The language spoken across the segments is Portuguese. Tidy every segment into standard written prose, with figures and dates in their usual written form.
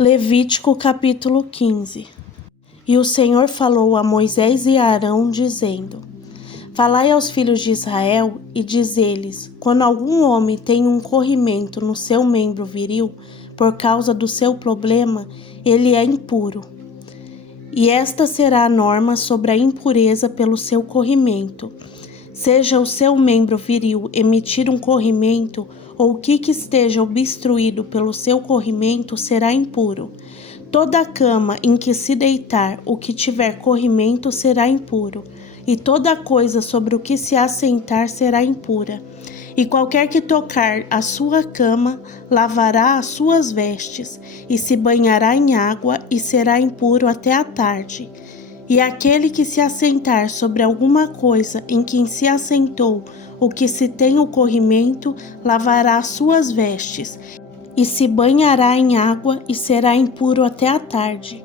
Levítico capítulo 15. E o Senhor falou a Moisés e a Arão, dizendo: Falai aos filhos de Israel e diz-lhes: quando algum homem tem um corrimento no seu membro viril, por causa do seu problema, ele é impuro. E esta será a norma sobre a impureza pelo seu corrimento. Seja o seu membro viril emitir um corrimento, ou o que esteja obstruído pelo seu corrimento será impuro. Toda a cama em que se deitar o que tiver corrimento será impuro, e toda coisa sobre o que se assentar será impura. E qualquer que tocar a sua cama, lavará as suas vestes, e se banhará em água, e será impuro até a tarde. E aquele que se assentar sobre alguma coisa em que se assentou o que se tem o corrimento, lavará as suas vestes, e se banhará em água, e será impuro até a tarde.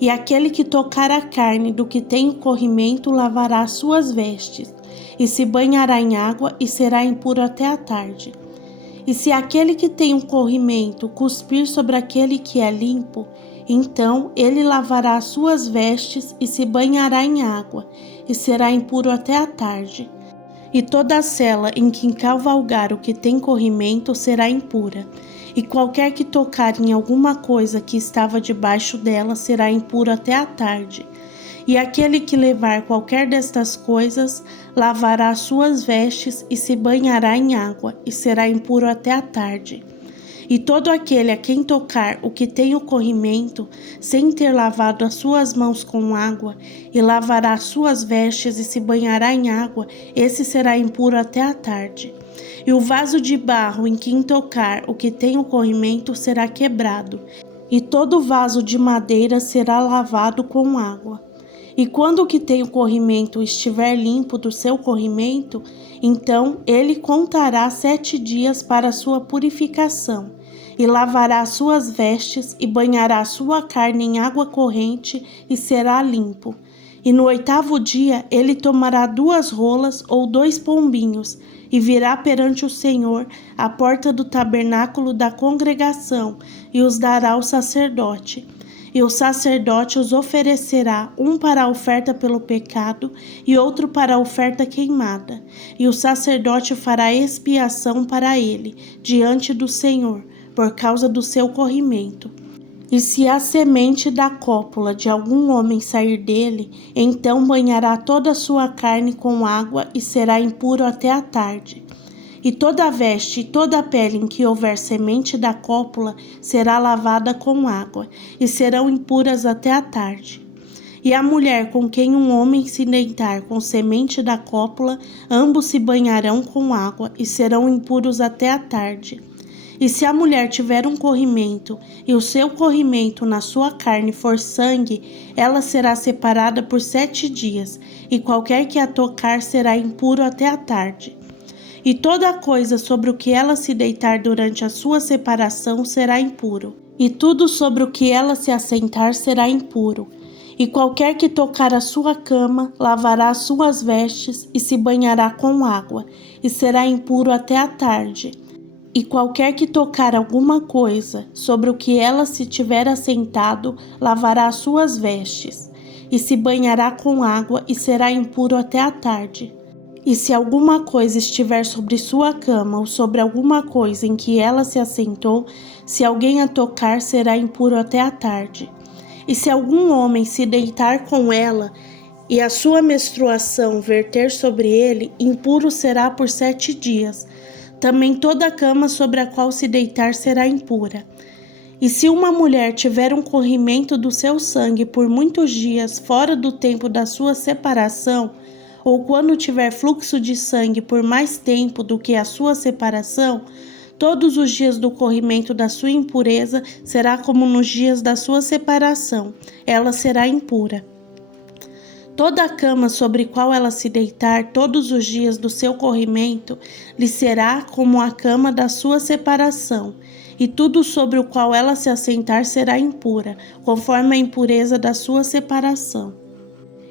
E aquele que tocar a carne do que tem o corrimento, lavará as suas vestes, e se banhará em água, e será impuro até a tarde. E se aquele que tem um corrimento cuspir sobre aquele que é limpo, então ele lavará as suas vestes e se banhará em água, e será impuro até a tarde. E toda a sela em que cavalgar o que tem corrimento será impura, e qualquer que tocar em alguma coisa que estava debaixo dela será impuro até a tarde. E aquele que levar qualquer destas coisas, lavará as suas vestes e se banhará em água, e será impuro até a tarde. E todo aquele a quem tocar o que tem o corrimento, sem ter lavado as suas mãos com água, e lavará as suas vestes e se banhará em água, esse será impuro até a tarde. E o vaso de barro em quem tocar o que tem o corrimento será quebrado, e todo vaso de madeira será lavado com água. E quando o que tem o corrimento estiver limpo do seu corrimento, então ele contará 7 dias para a sua purificação, e lavará as suas vestes, e banhará a sua carne em água corrente, e será limpo. E no 8º dia ele tomará 2 rolas ou 2 pombinhos, e virá perante o Senhor à porta do tabernáculo da congregação, e os dará ao sacerdote. E o sacerdote os oferecerá, um para a oferta pelo pecado e outro para a oferta queimada. E o sacerdote fará expiação para ele, diante do Senhor, por causa do seu corrimento. E se a semente da cópula de algum homem sair dele, então banhará toda a sua carne com água e será impuro até a tarde. E toda a veste e toda a pele em que houver semente da cópula será lavada com água, e serão impuras até a tarde. E a mulher com quem um homem se deitar com semente da cópula, ambos se banharão com água, e serão impuros até a tarde. E se a mulher tiver um corrimento, e o seu corrimento na sua carne for sangue, ela será separada por 7 dias, e qualquer que a tocar será impuro até a tarde. E toda coisa sobre o que ela se deitar durante a sua separação será impuro, e tudo sobre o que ela se assentar será impuro. E qualquer que tocar a sua cama, lavará as suas vestes e se banhará com água, e será impuro até a tarde. E qualquer que tocar alguma coisa sobre o que ela se tiver assentado, lavará as suas vestes, e se banhará com água, e será impuro até a tarde. E se alguma coisa estiver sobre sua cama ou sobre alguma coisa em que ela se assentou, se alguém a tocar, será impuro até a tarde. E se algum homem se deitar com ela e a sua menstruação verter sobre ele, impuro será por 7 dias. Também toda a cama sobre a qual se deitar será impura. E se uma mulher tiver um corrimento do seu sangue por muitos dias fora do tempo da sua separação, ou quando tiver fluxo de sangue por mais tempo do que a sua separação, todos os dias do corrimento da sua impureza será como nos dias da sua separação, ela será impura. Toda a cama sobre qual ela se deitar todos os dias do seu corrimento lhe será como a cama da sua separação, e tudo sobre o qual ela se assentar será impura, conforme a impureza da sua separação.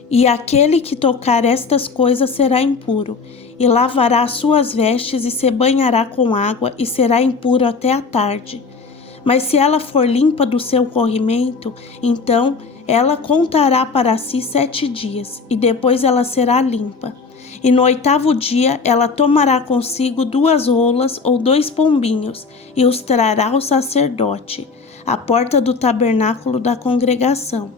E aquele que tocar estas coisas será impuro, e lavará as suas vestes e se banhará com água, e será impuro até a tarde. Mas se ela for limpa do seu corrimento, então ela contará para si 7 dias, e depois ela será limpa. E no 8º dia ela tomará consigo 2 rolas ou 2 pombinhos, e os trará ao sacerdote, à porta do tabernáculo da congregação.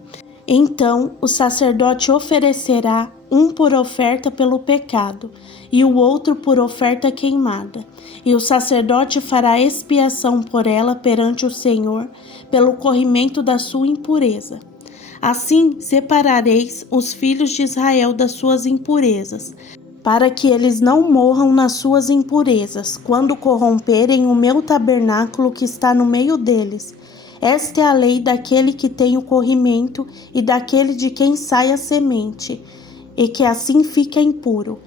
Então o sacerdote oferecerá um por oferta pelo pecado, e o outro por oferta queimada. E o sacerdote fará expiação por ela perante o Senhor, pelo corrimento da sua impureza. Assim separareis os filhos de Israel das suas impurezas, para que eles não morram nas suas impurezas, quando corromperem o meu tabernáculo que está no meio deles. Esta é a lei daquele que tem o corrimento e daquele de quem sai a semente, e que assim fica impuro,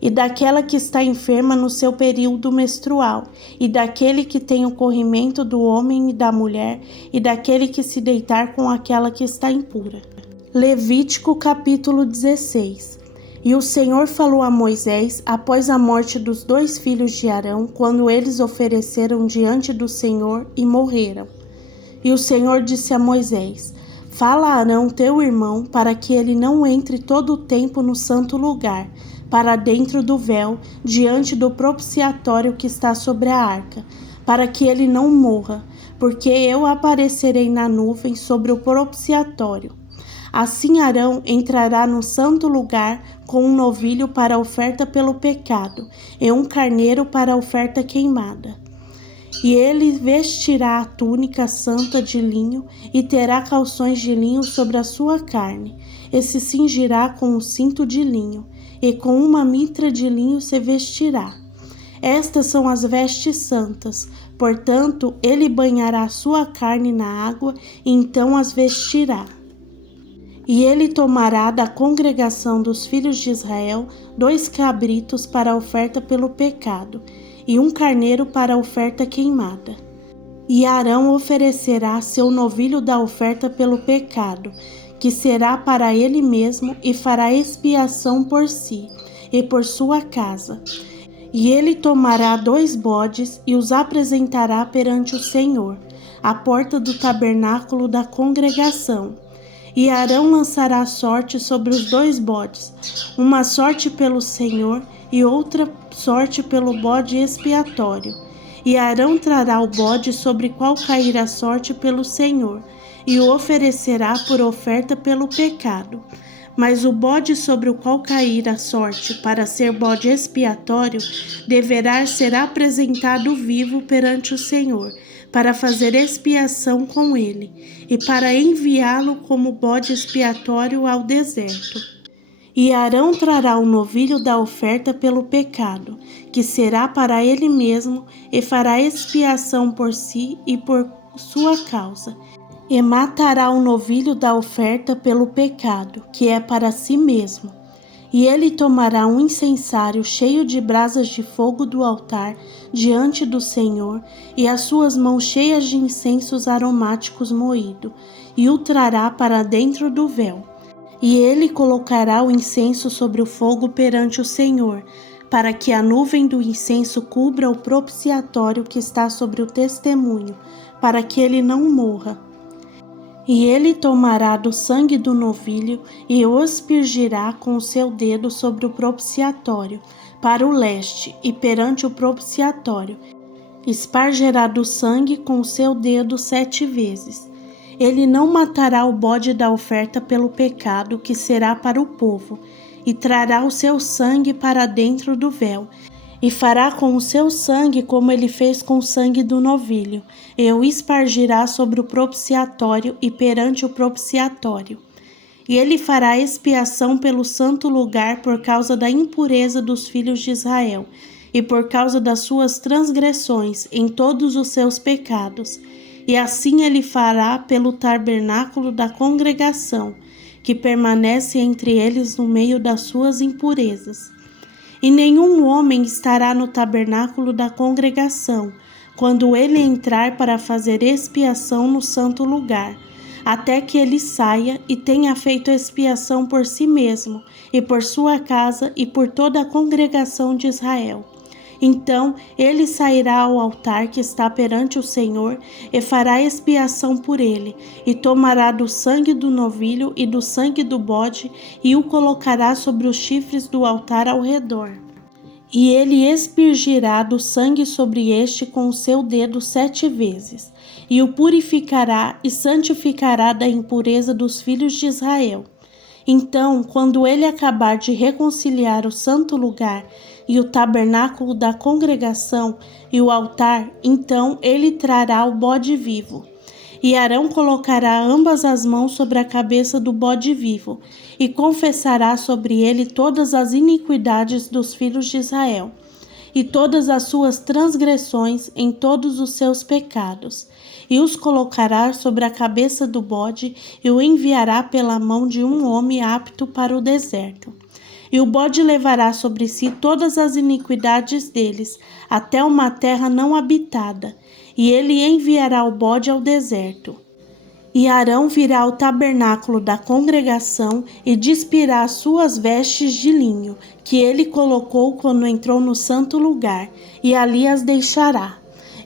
e daquela que está enferma no seu período menstrual, e daquele que tem o corrimento do homem e da mulher, e daquele que se deitar com aquela que está impura. Levítico capítulo 16. E o Senhor falou a Moisés após a morte dos 2 filhos de Arão, quando eles ofereceram diante do Senhor e morreram. E o Senhor disse a Moisés: Fala a Arão teu irmão, para que ele não entre todo o tempo no santo lugar, para dentro do véu, diante do propiciatório que está sobre a arca, para que ele não morra, porque eu aparecerei na nuvem sobre o propiciatório. Assim Arão entrará no santo lugar com um novilho para oferta pelo pecado, e um carneiro para oferta queimada. E ele vestirá a túnica santa de linho e terá calções de linho sobre a sua carne, e se cingirá com um cinto de linho, e com uma mitra de linho se vestirá. Estas são as vestes santas, portanto ele banhará a sua carne na água, e então as vestirá. E ele tomará da congregação dos filhos de Israel 2 cabritos para a oferta pelo pecado, e um carneiro para a oferta queimada. E Arão oferecerá seu novilho da oferta pelo pecado, que será para ele mesmo, e fará expiação por si e por sua casa. E ele tomará 2 bodes e os apresentará perante o Senhor, à porta do tabernáculo da congregação. E Arão lançará sorte sobre os 2 bodes, uma sorte pelo Senhor e outra sorte pelo bode expiatório. E Arão trará o bode sobre qual cair a sorte pelo Senhor, e o oferecerá por oferta pelo pecado. Mas o bode sobre o qual cair a sorte para ser bode expiatório deverá ser apresentado vivo perante o Senhor, para fazer expiação com ele, e para enviá-lo como bode expiatório ao deserto. E Arão trará o novilho da oferta pelo pecado, que será para ele mesmo, e fará expiação por si e por sua causa. E matará o novilho da oferta pelo pecado, que é para si mesmo. E ele tomará um incensário cheio de brasas de fogo do altar diante do Senhor, e as suas mãos cheias de incensos aromáticos moído, e o trará para dentro do véu. E ele colocará o incenso sobre o fogo perante o Senhor, para que a nuvem do incenso cubra o propiciatório que está sobre o testemunho, para que ele não morra. E ele tomará do sangue do novilho e o aspergirá com o seu dedo sobre o propiciatório, para o leste, e perante o propiciatório. Espargerá do sangue com o seu dedo 7 vezes. Ele não matará o bode da oferta pelo pecado, que será para o povo, e trará o seu sangue para dentro do véu, e fará com o seu sangue como ele fez com o sangue do novilho, e o espargirá sobre o propiciatório e perante o propiciatório. E ele fará expiação pelo santo lugar por causa da impureza dos filhos de Israel, e por causa das suas transgressões em todos os seus pecados. E assim ele fará pelo tabernáculo da congregação, que permanece entre eles no meio das suas impurezas. E nenhum homem estará no tabernáculo da congregação, quando ele entrar para fazer expiação no santo lugar, até que ele saia e tenha feito expiação por si mesmo, e por sua casa, e por toda a congregação de Israel. Então ele sairá ao altar que está perante o Senhor e fará expiação por ele, e tomará do sangue do novilho e do sangue do bode e o colocará sobre os chifres do altar ao redor. E ele expirgirá do sangue sobre este com o seu dedo 7 vezes, e o purificará e santificará da impureza dos filhos de Israel. Então, quando ele acabar de reconciliar o santo lugar e o tabernáculo da congregação e o altar, então ele trará o bode vivo. E Arão colocará ambas as mãos sobre a cabeça do bode vivo e confessará sobre ele todas as iniquidades dos filhos de Israel e todas as suas transgressões em todos os seus pecados, e os colocará sobre a cabeça do bode e o enviará pela mão de um homem apto para o deserto. E o bode levará sobre si todas as iniquidades deles, até uma terra não habitada, e ele enviará o bode ao deserto. E Arão virá ao tabernáculo da congregação e despirá as suas vestes de linho, que ele colocou quando entrou no santo lugar, e ali as deixará.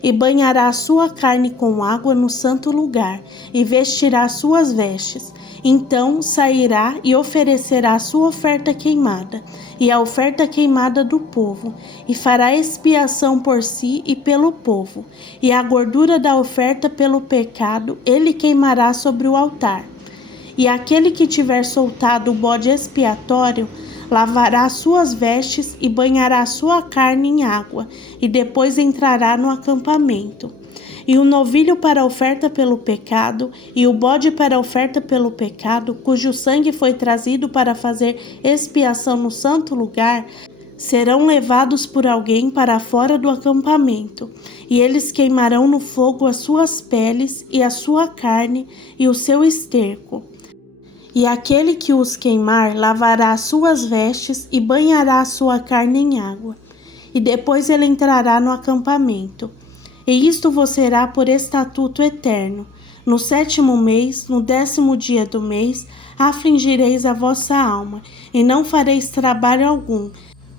E banhará a sua carne com água no santo lugar, e vestirá suas vestes. Então sairá e oferecerá a sua oferta queimada, e a oferta queimada do povo, e fará expiação por si e pelo povo, e a gordura da oferta pelo pecado ele queimará sobre o altar. E aquele que tiver soltado o bode expiatório, lavará suas vestes e banhará sua carne em água, e depois entrará no acampamento. E o novilho para a oferta pelo pecado, e o bode para a oferta pelo pecado, cujo sangue foi trazido para fazer expiação no santo lugar, serão levados por alguém para fora do acampamento, e eles queimarão no fogo as suas peles e a sua carne e o seu esterco. E aquele que os queimar lavará as suas vestes e banhará a sua carne em água, e depois ele entrará no acampamento. E isto vos será por estatuto eterno. No 7º mês, no 10º dia do mês, afligireis a vossa alma, e não fareis trabalho algum,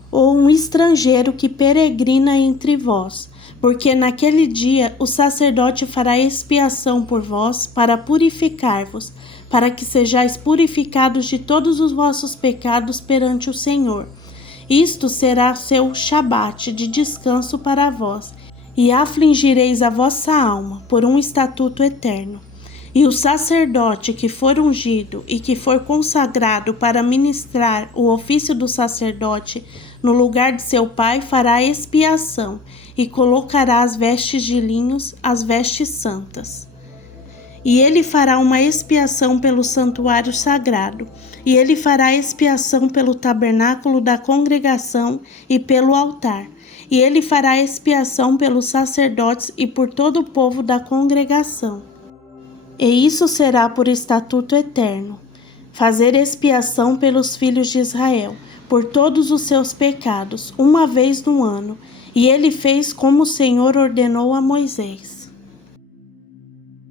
ou um estrangeiro que peregrina entre vós, porque naquele dia o sacerdote fará expiação por vós para purificar-vos, para que sejais purificados de todos os vossos pecados perante o Senhor. Isto será seu Shabate de descanso para vós, e afligireis a vossa alma por um estatuto eterno. E o sacerdote que for ungido e que for consagrado para ministrar o ofício do sacerdote no lugar de seu pai fará expiação e colocará as vestes de linhos, as vestes santas. E ele fará uma expiação pelo santuário sagrado, e ele fará expiação pelo tabernáculo da congregação e pelo altar, e ele fará expiação pelos sacerdotes e por todo o povo da congregação. E isso será por estatuto eterno, fazer expiação pelos filhos de Israel, por todos os seus pecados, uma vez no ano, e ele fez como o Senhor ordenou a Moisés.